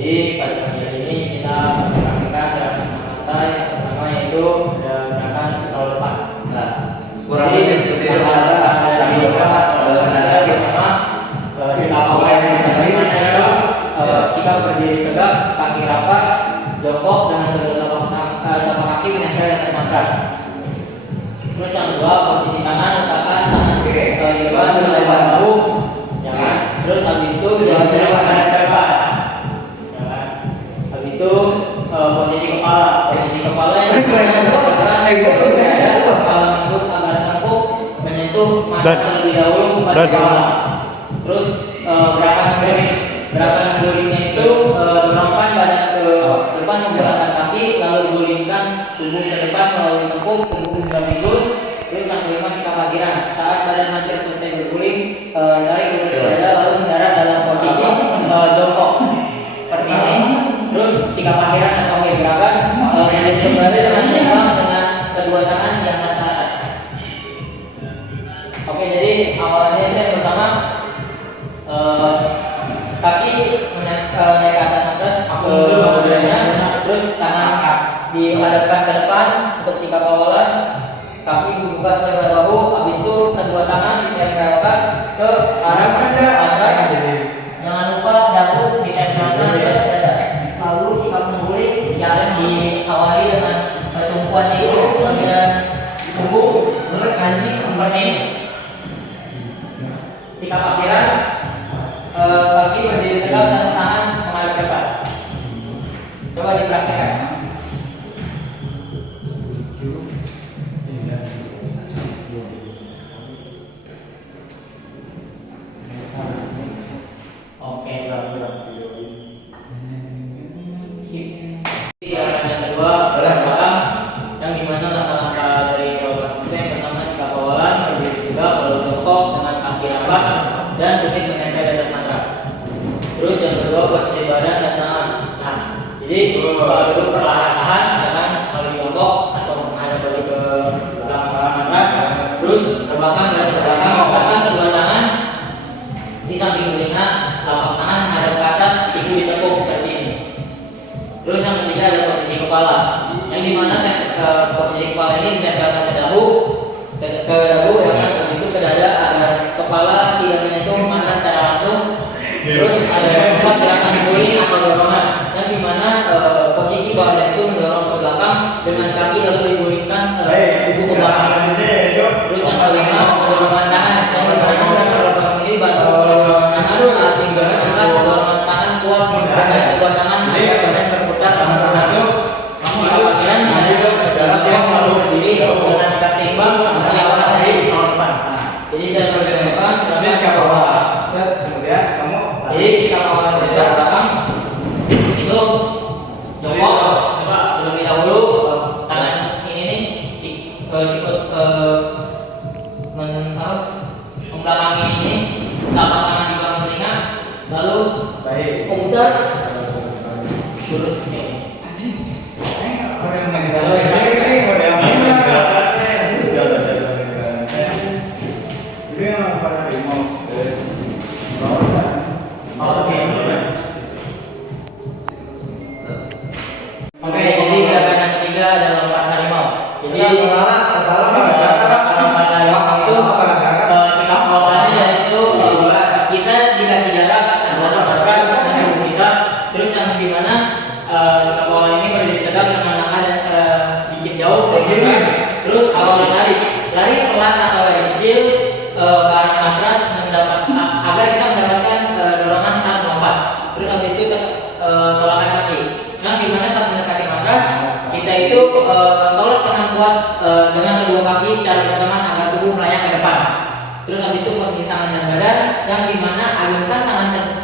Jadi pada bagian ini kita menggunakan gerakan mata yang pertama yaitu gerakan roll depan. Nah, kurang lebih seperti itu ada di beberapa pertama sikap awal yang adalah sikap berdiri tegak, kaki rapat, jongkok dengan kedua telapak kaki menempel di atas matras. Terus yang kedua posisi tangan letakkan tangan di depan selebar bahu, jangan. Terus habis itu jalan kanan ke depan. Habis itu posisi kepala yang menyentuh agar tengkuk menyentuh mata terlebih dahulu pada kepala. Terus gerakan gulingnya itu dorongkan badan ke depan menggerakkan kaki, lalu gulingkan tubuh ke depan melalui tengkuk, tubuh hingga pinggul. Terus yang kelima sikap parkiran. Saat badan hampir selesai berguling, tarik ke dada lalu mendarat dalam posisi jongkok seperti ini. Terus sikap parkiran atau gerakan kembali dengan seimbang dengan kedua tangan di angkat ke atas. Oke, jadi awalannya itu yang pertama kaki naik ke atas matras, terus tangan dihadapkan ke depan untuk sikap awalan. Kaki dibuka selebar bahu, habis itu kedua tangan ditempelkan ke arah matras. Jangan lupa dagu ditempelkan ke dada. Lalu sikap mengguling yang diawali dengan tumpuannya itu bagian punggung untuk anjing seperti ini. Sikap akhiran kaki berdiri tegak dan tangan menghadap ke depan. Coba dipraktikkan. Oke, yang kedua belakang, yang dimana langkah-langkah dari jawaban itu yang pertama sikap awalan berdiri tegak lalu jongkok dengan kaki rapat dan tumit menempel di atas matras. Terus yang kedua posisi badan dan tangan. Nah, jadi dulu perlahan-lahan dengan melalui jongkok atau menghadap balik ke belakang matras. Terus terbangkan dari belakang, angkat kedua tangan di samping telinga, telapak tangan menghadap ke atas, siku ditekuk seperti ini. Terus yang ketiga ada posisi kepala, yang dimana posisi kepala ini ditempelkan ke dagu, ya kan, habis itu ke dada agar kepala tidak menyentuh matras secara langsung. Terus ada empat gerakan guling atau dorongan, yang dimana posisi badan itu mendorong ke belakang dengan kaki lalu digulingkan tubuh ke belakang. Terus yang kelima dorongan tangan, yang dimana gerakan dorongan ini bantu dorongan tangan saat tinggal angkat dorongan tangan kuat dengan kedua tangan agar badan berputar sama tangan. Sikap akhiran ada jongkok lalu berdiri dengan tegak seimbang sampai angkat dari depan. Jadi saya sampaikan depan, sikap awal. Kemudian kamu jadi sikap awal dari belakang itu jongkok. Coba terlebih dahulu tangan ini nih sikut membelakangi ini, telapak tangan di belakang telinga, lalu memutar lurus ini. Oke, jadi gerakan yang ketiga adalah lompat harimau. Jadi sikap awalnya yaitu kita dikasih jarak antara matras dan tubuh kita. Terus yang dimana sikap awal ini berdiri tegak dengan tangan sedikit jauh dari matras. Terus awal lari pelan atau lari kecil ke arah matras agar kita mendapatkan dorongan saat melompat. Terus habis itu tolakkan kaki. Yang dimana saat mendekati matras kita itu tolak dengan kuat dengan kedua kaki secara bersamaan agar tubuh melayang ke depan. Terus habis itu posisi tangan dan badan, yang dimana ayunkan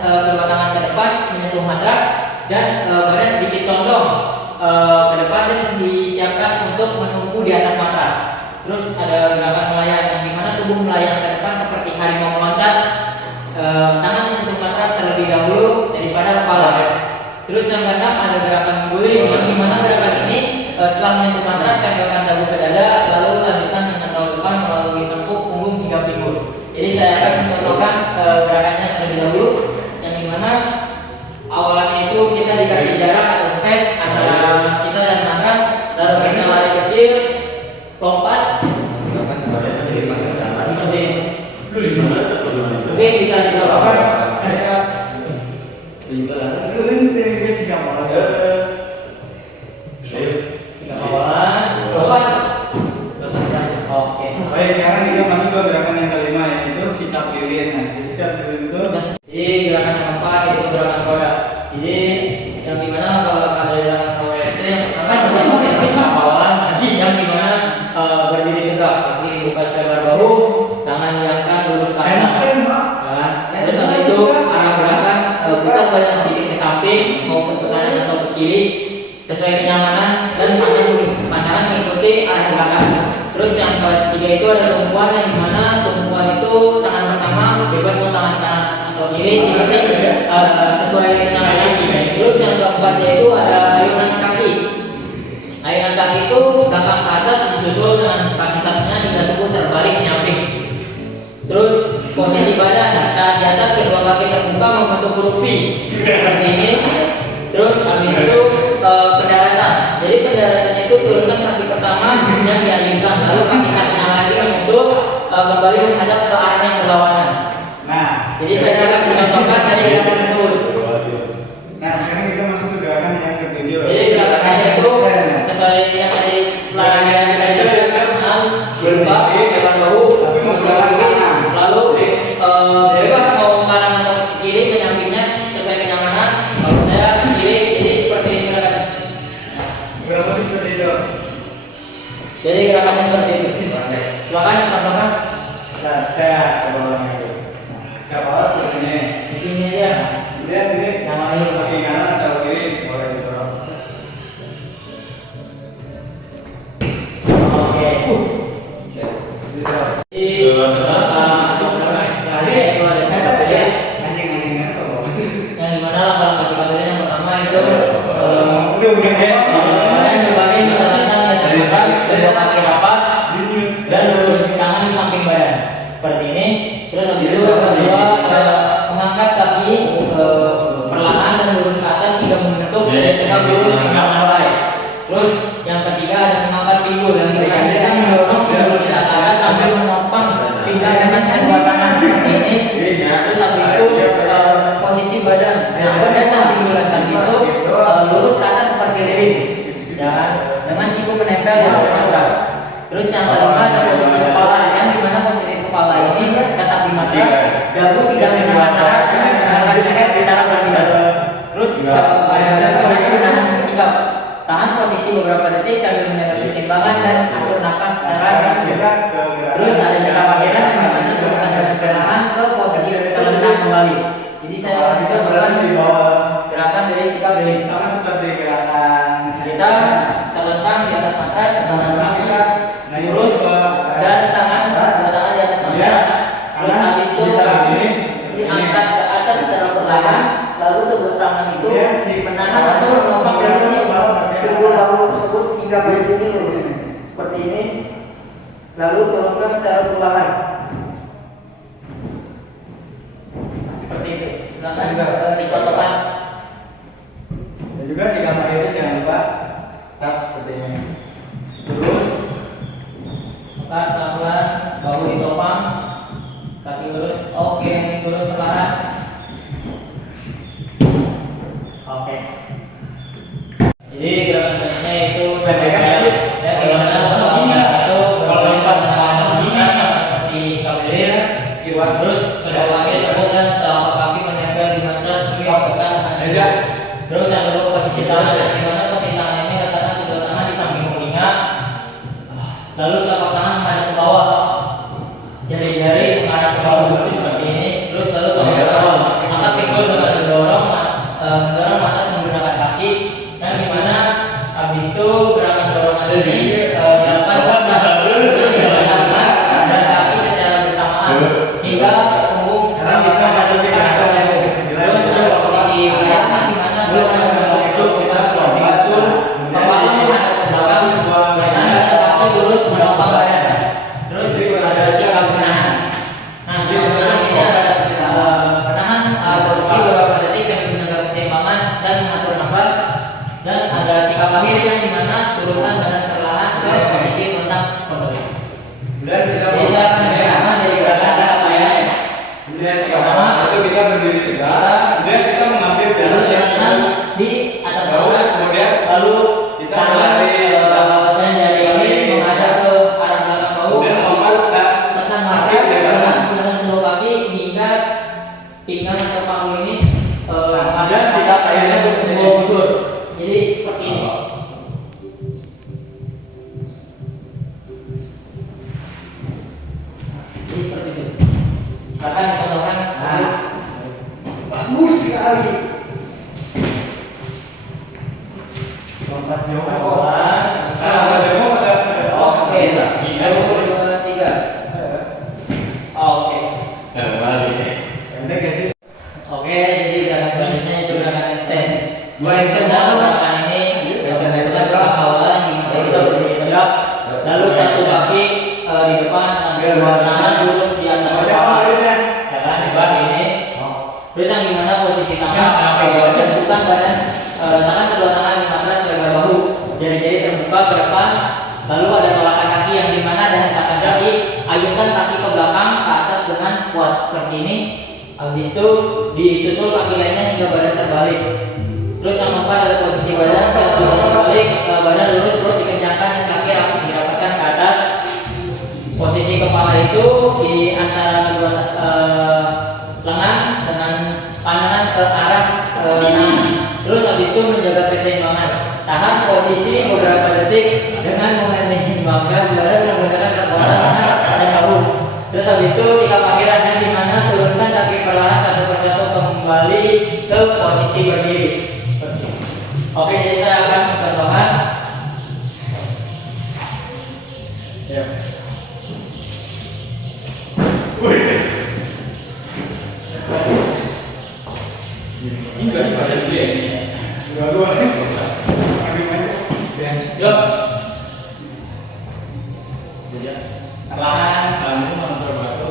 kedua tangan ke depan menyentuh matras dan badan sedikit condong ke depan dan disiapkan untuk menunggu di atas matras. Terus ada gerakan melayang, yang dimana tubuh melayang ke depan seperti harimau meloncat, tangan menyentuh matras terlebih dahulu daripada kepala. Terus yang keenam ada gerakan guling, yang dimana gerakan ini setelah menyentuh matras tempelkan dagu ke dada, lalu lanjutkan dengan roll depan melalui tengkuk, punggung hingga pinggul. Jadi saya akan mencontohkan gerakannya terlebih dahulu, yang dimana awalannya itu kita Ente jika mau. Sikap awalan. Oke. Baik, sekarang kita masuk ke gerakan yang kelima, yaitu sikap lilin. Nah, sikap lilin itu Jadi gerakan yang keempat itu gerakan roda. Jadi yang dimana kalau ada gerakan roda itu yang pertama seperti sikap awalan. Yang dimana berdiri tegak, kaki buka selebar bahu, tangan diangkat lurus ke atas. Nah, terus habis itu arah gerakan kita banyak sedikit ke samping maupun ke kanan atau ke kiri sesuai kenyamanan dan pandangan mengikuti arah gerakan. Terus yang ketiga itu ada tumpuan yang dimana tumpuan itu tangan pertama bebas mau tangan kanan atau kiri sesuai kenyamanan. Terus yang keempat yaitu ada ayunan kaki. Ayunan kaki itu belakang ke atas disusul dengan kaki satunya hingga tubuh terbalik nyamping. Terus posisi badan saat di atas kedua kaki terbuka membentuk huruf V seperti ini. Terus habis itu pendaratan. Jadi pendaratan itu turunkan kaki pertama yang dialihkan, lalu kaki satunya lagi menyusul kembali menghadap ke arah yang berlawanan. nah, Jadi saya akan mencontohkan dari gerakan tersebut. nah sekarang kita masuk ke gerakan yang ketujuh. Jadi gerakannya itu sesuai yang tadi setelah saya jelaskan, berupa selebar bahu, lalu bebas mau kanan atau kiri menyampingnya sesuai kenyamanan. Kalau saya ke kiri, jadi seperti ini gerakannya. Berapa seperti itu? Jadi gerakannya seperti itu. Silakan contohkan. Nah, saya ke bawahnya itu. Nah, ke bawah seperti ini. Di sini aja. Kemudian ini Yang lain. kaki kanan atau kiri boleh didorong. Oke. Didorong. Anjing-anjingnya tuh. Yang dimana langkah-langkah sikap lilin yang pertama itu Itu bukan yang berbagai menetapkan di atas matras, kedua kaki rapat dan lurus tangan di samping badan seperti ini. Terus habis itu yang kedua mengangkat kaki perlahan dan lurus ke atas hingga membentuk tegak lurus hingga mulai. Terus yang ketiga ada mengangkat pinggul yang dimana kita mendorong pinggul kita ke atas sambil menopang pinggang dengan kedua tangan seperti ini. Terus habis itu posisi badan dan pinggulan kaki itu lurus ke atas seperti lilin, dan dengan siku menempel di atas matras. Terus yang kelima ada posisi kepala, yang dimana posisi kepala ini tetap di matras, dagu tidak mengarah dengan menggunakan leher secara vertikal. Terus menahan sikap, tahan posisi beberapa detik sambil menjaga keseimbangan dan atur napas secara teratur. Terus ada sikap akhiran yang dimana turunkan dari perlahan ke posisi terlentang kembali. Jadi saya juga di bawah gerakan dari sikap lilin. sama seperti gerakan Kita terlentang di atas matras dengan kaki lurus dan tangan di atas matras. Terus habis itu kaki diangkat ke atas secara perlahan, lalu kedua tangan itu menahan atau menopang dari si pinggul bahu tersebut hingga baju ini lurus seperti ini. Lalu turunkan secara perlahan. Seperti itu. Silakan dicontohkan. dan juga sikap akhirnya jangan lupa tetap seperti ini. Lurus, angkat pelan-pelan, bahu ditopang, kaki lurus. Oke, turun perlahan. Oke. Jadi gerakan selanjutnya itu ya gimana kalau melompat seperti sikap lilin, terus kedua kaki tegak dan telapak kaki menempel di matras tekan tekan. Terus yang kedua posisi tangan, yang dimana posisi tangan ini letakkan kedua tangan di samping telinga, lalu telapak tangan menghadap ke bawah, jari-jari mengarah ke bawah seperti ini. Terus lalu tangan ke bawah, angkat pinggul dengan mendorong atas menggunakan kaki, yang dimana habis itu gerakan dorongan ini dilakukan dengan tangan dan kaki secara bersamaan hingga punggung terus posisi kelihatan dimana dorongan membentuk bukan seperti usul kepala menghadap ke belakang dan kaki lurus menopang badan. Terus ada sikap menahan. Nah, sikap menahan ini ada menahan posisi beberapa detik sambil menjaga keseimbangan dan mengatur nafas, dan ada sikap akhir yang dimana turunkan badan perlahan ke posisi telentang kembali. Kemudian kita Jadi saya akan membedakan dari gerakan sikap akhir. kemudian sikap pertama itu kita berdiri tegak. Kemudian kita mengambil jalan yang Lompat kawalan. Oke, 1, 2, 3. Oke. Pendek ya sih. Oke, jadi gerakan selanjutnya itu gerakan handstand. Dua handstand Nah, apa? gerakan ini Handstand kita kawalan di mana kita berdiri tegak, lalu satu kaki di depan, dua tangan lurus di atas kepala. Ya kan, seperti ini. Terus yang dimana posisi tangan tentukan badan, letakkan kedua tangan di matras lebar bahu, jari-jari terbuka ke depan, lalu ada tolakan kaki yang dimana ada hentakan kaki, ayunkan kaki ke belakang ke atas dengan kuat seperti ini. Habis itu disusul kaki lainnya hingga badan terbalik. Terus yang keempat ada posisi badan saat sudah terbalik, badan lurus perut dikencangkan dan kaki langsung dirapatkan ke atas. Posisi kepala itu di antara kedua lengan dengan pandangan ke arah tangan. Terus habis itu menjaga keseimbangan. Tahan posisi beberapa detik dengan menyeimbangkan badan menggunakan kekuatan tangan dan bahu. Terus habis itu sikap akhirnya di mana turunkan kaki perlahan satu persatu kembali ke posisi berdiri. Oke, jadi saya akan mencontohkan. Ya. Ini enggak dibaca dulu ya ini. Dua-dua. Yuk. Perlahan. Kamu mengatur batu.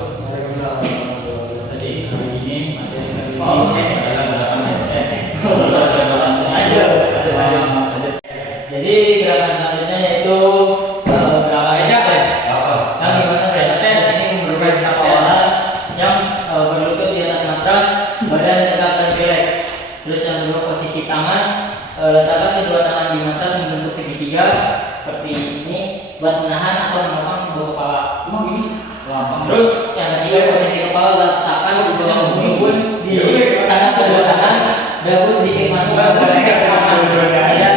Tadi ini masih Oke. adalah gerakan handstand. Langsung aja. Jadi gerakan selanjutnya yaitu gerakan handstand. Yang dimana handstand ini merupakan kawalan yang berlutut di atas matras, badan tegak dan rileks. Terus yang kedua posisi tangan, letakkan kedua tangan di matras membentuk segitiga seperti ini buat menahan atau menopang sebuah kepala. Terus yang ketiga posisi kepala letakkan misalnya menghubung di tangan kedua tangan, dagu sedikit masuk ke leher kanan,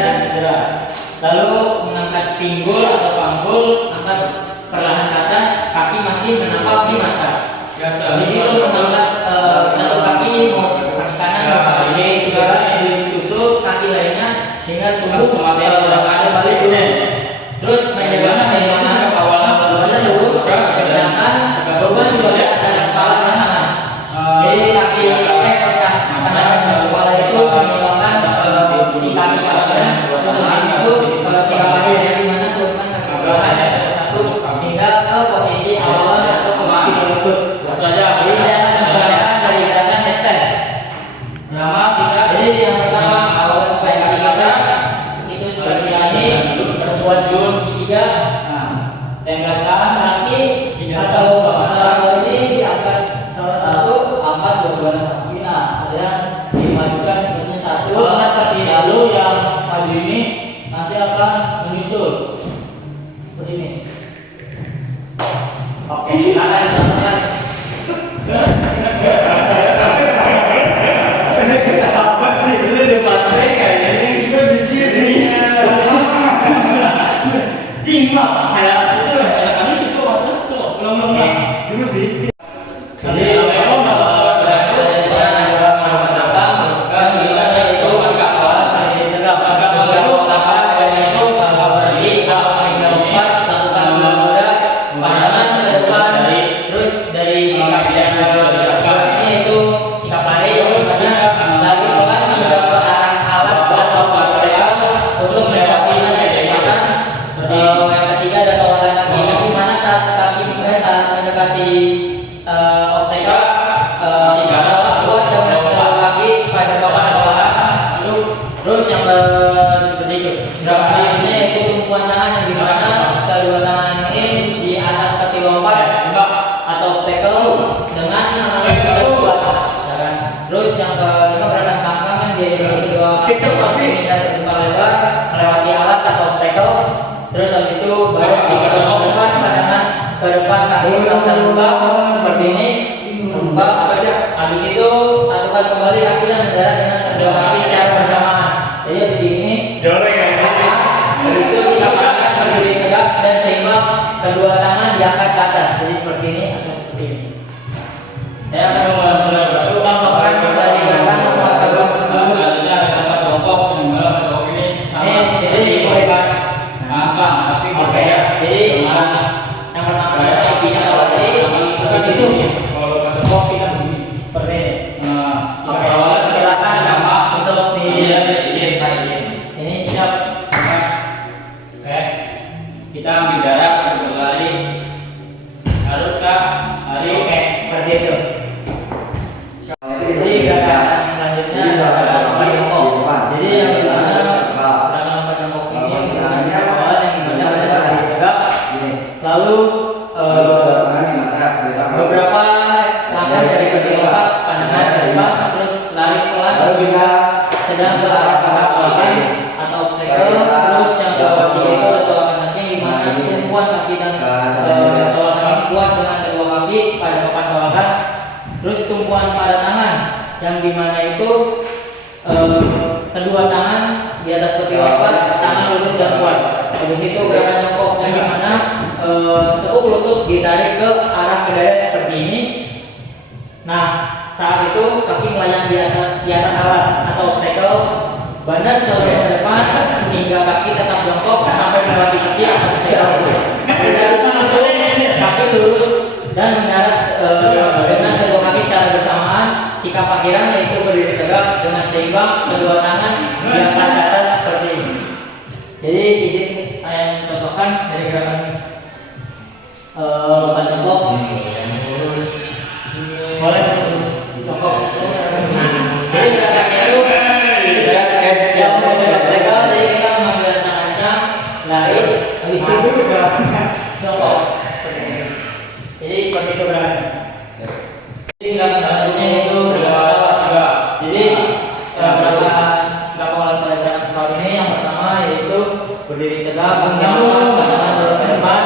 dan cedera. Lalu mengangkat pinggul atau panggul, angkat perlahan ke atas, kaki masih menapak di matras. Di situ mengangkat satu kaki kaki kanan ke kiri, disusul kaki lainnya hingga tubuh ada balik stand. Terus menjaga keseimbangan kawalan badan lurus, kencangkan beban di bagian atas kepala dan tangan. Jadi kaki kanan dan kepala itu menyebabkan si kaki kanan. Terus habis itu si kaki dari mana turunkan kaki belakang satu hingga ke posisi awal atau posisi lutut. Saja. Jadi saya akan mengerjakan dari gerakan handstand. Jadi yang pertama awal posisi atas itu seperti ini, buat jurus tiga, tengahkan kaki atau ini diangkat salah satu, angkat dua kaki. Nah, ada yang dimajukan seperti satu. Kalau seperti ini, lalu yang maju ini nanti akan menyusul seperti ini. Oke, silakan teman-teman. Apa sih? Ini depan mereka ya. Ini juga di sini. Lima, kayak itu kami itu terus belum. Dulu di. Jadi kalau terus yang berikut gerakan ini yaitu tumpuan tangan yang dimana kedua tangan ini di atas kaki lompat atau obstacle dengan tangan kuat. Terus yang kelima gerakan kangkang yang diiringi kedua kaki dan terbuka lebar melewati alat atau obstacle. Terus habis itu badan diketuk ke depan, tangan ke depan, kaki terbuka seperti ini terbuka. Habis itu satukan kembali kaki dan mendarat dengan kedua kaki secara bersamaan. Jadi di sini Joreng ya. habis itu sikap tangan berdiri tegak dan seimbang, kedua tangan diangkat ke atas. Jadi seperti ini atau seperti ini. Saya akan mulai tambahkan dari gerakan kedua tersebut. Jadi di atas seperti lompat, tangan lurus dan kuat. Habis itu gerakan jongkok yang dimana tekuk lutut ditarik ke arah ke dada seperti ini. Nah, saat itu kaki melayang di atas alat atau obstacle, badan selalu ke depan hingga kaki tetap jongkok sampai melewati kaki atau kaki lurus dan mendarat dengan kedua kaki secara bersamaan. Sikap akhiran yaitu berdiri tegak dengan seimbang, kedua tangan diangkat ke atas seperti ini. Jadi izin saya mencontohkan dari gerakan lompat jongkok. Boleh jongkok. Jadi gerakannya itu jadi kita mengambil ancang-ancang, lari, habis itu jongkok. Jadi seperti itu gerakannya. Jadi gerakan selanjutnya yaitu gerakan pesawat juga. Jadi gerakan sikap pengelolaan pada gerakan pesawat ini yang pertama yaitu berdiri tegak, mengangkat tangan lurus ke depan.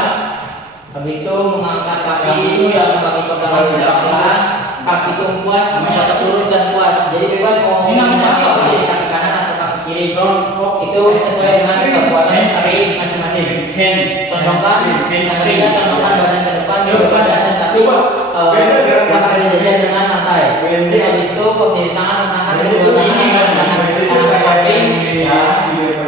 Habis itu mengangkat kaki yang kaki ke belakang secara pelan, kaki tumpuan menghadap lurus dan kuat. Jadi bebas mau menggunakan itu jadi kaki kanan atau kaki kiri. Itu sesuai dengan kekuatan spring masing-masing. Contohkan, contohkan badan ke depan dan kaki sejajar dengan lantai. Jadi habis itu posisi tangan mengangkat kedua tangan ke samping.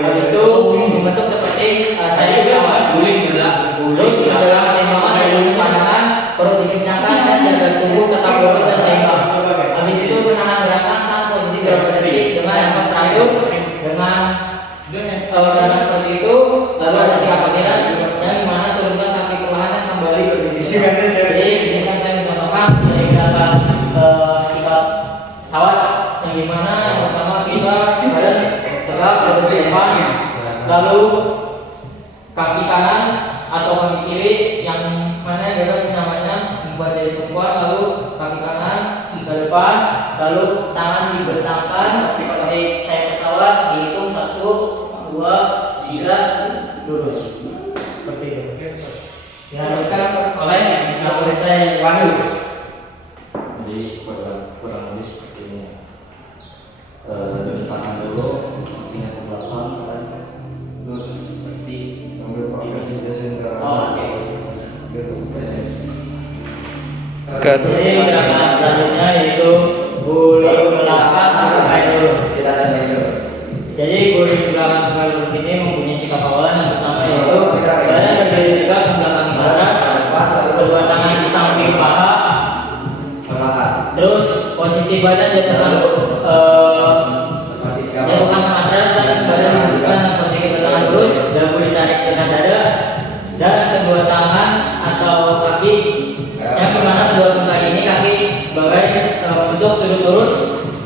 Habis itu membentuk seperti saya sama guling terus dalam seimbangan dari pandangan perut dikencangkan dan jaga tubuh tetap lurus dan seimbang. Habis itu menahan gerakan tangan posisi beberapa detik dengan nafas teratur dengan seperti itu. Lalu ada sikap akhiran yang dimana turunkan kaki perlahan dan kembali berdiri. Jadi izinkan saya mencontohkan dari gerakan sikap pesawat yang dimana yang pertama kita badan tegak berdiri depan, lalu kaki kanan atau kaki kiri yang mana bebas namanya membuat jadi tumpuan, lalu kaki kanan ke depan, lalu tangan dibentangkan seperti sayap pesawat, dihitung 1, 2, 3, lurus seperti itu. Dilakukan oleh murid saya Wahyu. Jadi kurang lebih seperti ini. Dari tangan dulu, kakinya ke belakang, dan lurus seperti ambil pakai sentral. Oke. Jadi gerakan selanjutnya yaitu guling belakang sampai lurus. Jadi guling belakang sampai lurus ini mempunyai sikap awalan yang pertama yaitu badan berdiri tegak belakang ke atas, kedua tangan di samping paha. Terus posisi badan jatuhkan matras dan badan didudukkan dengan posisi bertangan lurus, dagu ditarik dengan dada, dan kedua tangan atau kaki yang dimana kedua tungkai ini kaki sebagai bentuk sudut lurus.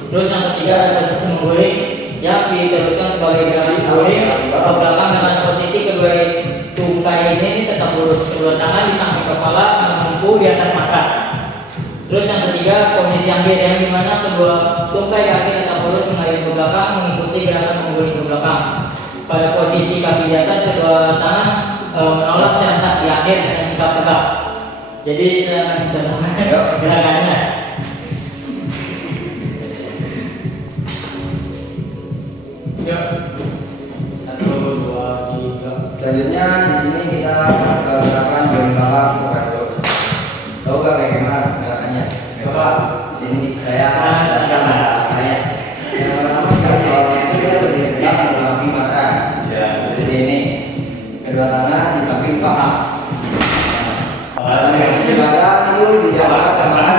Terus yang ketiga ada posisi mengguling yang diteruskan sebagai gerakan guling ke belakang dengan posisi kedua tungkai ini tetap lurus, kedua tangan di samping kepala menghempu di atas matras. Terus yang ketiga posisi anggir yang dimana kedua tungkai kaki tetap lurus mengalir ke belakang mengikuti gerakan mengguling ke belakang. Pada posisi kaki di atas kedua tangan menolak serentak di akhir dengan sikap tegak. Jadi saya akan contohkan gerakannya. Yuk. 1, 2, 3. Selanjutnya di sini kita gerakan guling belakang sampai lurus. Tahu gak kayak gimana gerakannya? Coba. Di sini saya datang saya. Yang pertama gerakannya itu dia berdiri tegak di matras. Jadi ini kedua tangan di samping paha. Badan itu dijaga tangan.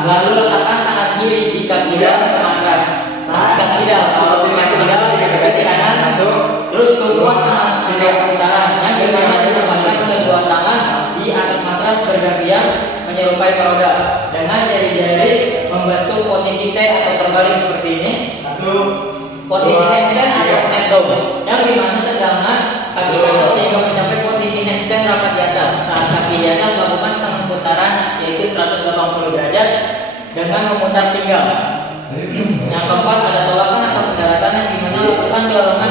Lalu letakkan tangan kiri jika tidak ke matras. Jika tidak, kalau tidak berarti kanan. Terus tumpuan tangan tidak putaran yang bersama ditempatkan kedua tangan di atas matras bergantian menyerupai peroda dengan jari-jari membentuk posisi T atau terbalik seperti ini. Posisi handstand atau stand down yang dimana tendangan kaki kanan sehingga mencapai posisi handstand rapat di atas. Saat kaki di atas lakukan setengah putaran yaitu 180 derajat dengan memutar pinggang. Yang keempat ada tolakan atau pendaratan yang dimana lakukan dorongan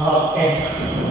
Oke.